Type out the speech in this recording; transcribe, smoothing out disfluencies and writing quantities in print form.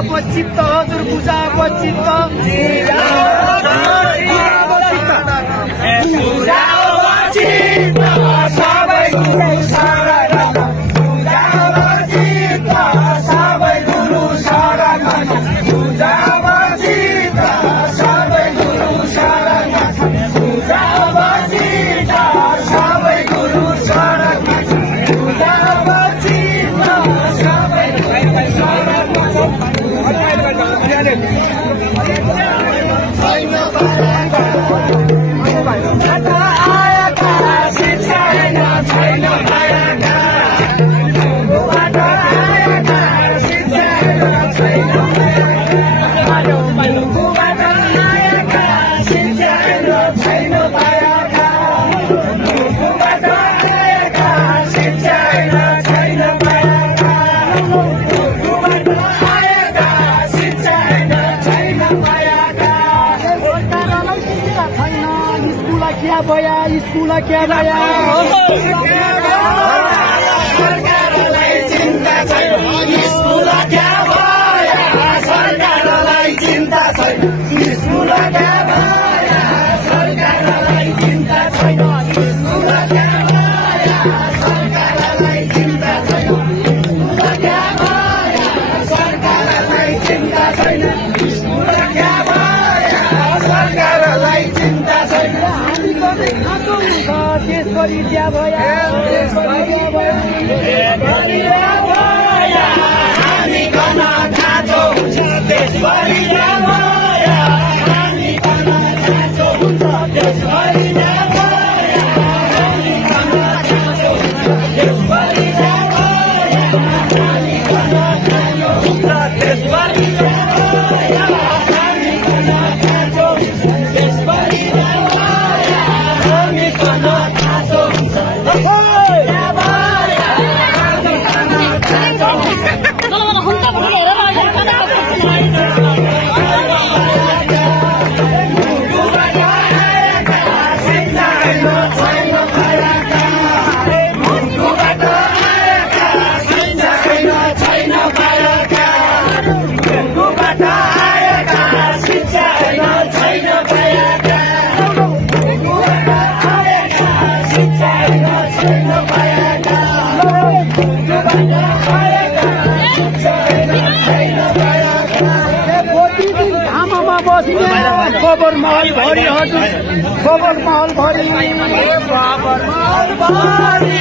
चित्त हजुर बुझाएको चित्त सबै गुरु शरण सबै गुरु शरण सबै गुरु शरण सबै गुरु शरण क्या भया सरकारलाई चिन्ता छैन स्कुल क्या भया सरकारलाई चिन्ता छैन स्कुल क्या भया सरकारलाई चिन्ता छैन स्कुल क्या भया सरकारलाई चिन्ता छैन स्कुल क्या भया सरकारलाई चिन्ता छैन स्कुल क्या भया सरकारलाई चिन्ता छैन देशभरि क्या भया हामी कन खाँचो हुन्छ देशभरि क्या भया हामी कन खाँचो हुन्छ देशभरि क्या भया हामी कन खाँचो हुन्छ देशभरि क्या भया हामी कन खाँचो हुन्छ देशभरि क्या भया हामी कन खाँचो हुन्छ देशभरि क्या भया हामी कन गोबर महल भरी हजुर गोबर महल भरी गोबर महल भरी